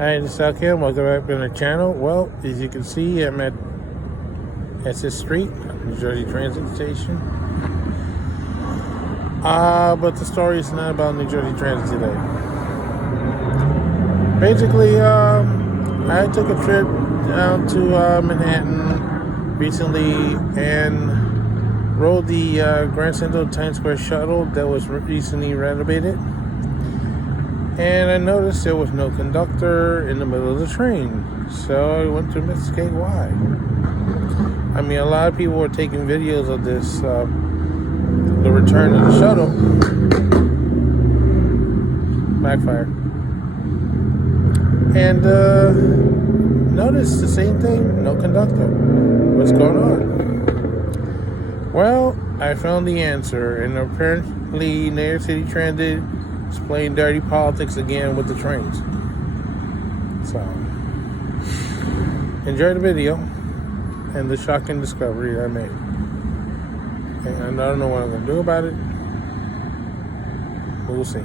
Hi, this is Kim. Welcome back to the channel. Well, as you can see, I'm at SS Street, New Jersey Transit Station. But the story is not about New Jersey Transit today. Basically, I took a trip down to Manhattan recently and rode the Grand Central Times Square shuttle that was recently renovated. And I noticed there was no conductor in the middle of the train. So I went to investigate why. I mean, a lot of people were taking videos of this, the return of the shuttle. Backfire. And noticed the same thing, no conductor. What's going on? Well, I found the answer, and apparently New York City Transit is playing dirty politics again with the trains. So, enjoy the video and the shocking discovery I made. And I don't know what I'm going to do about it. We'll see.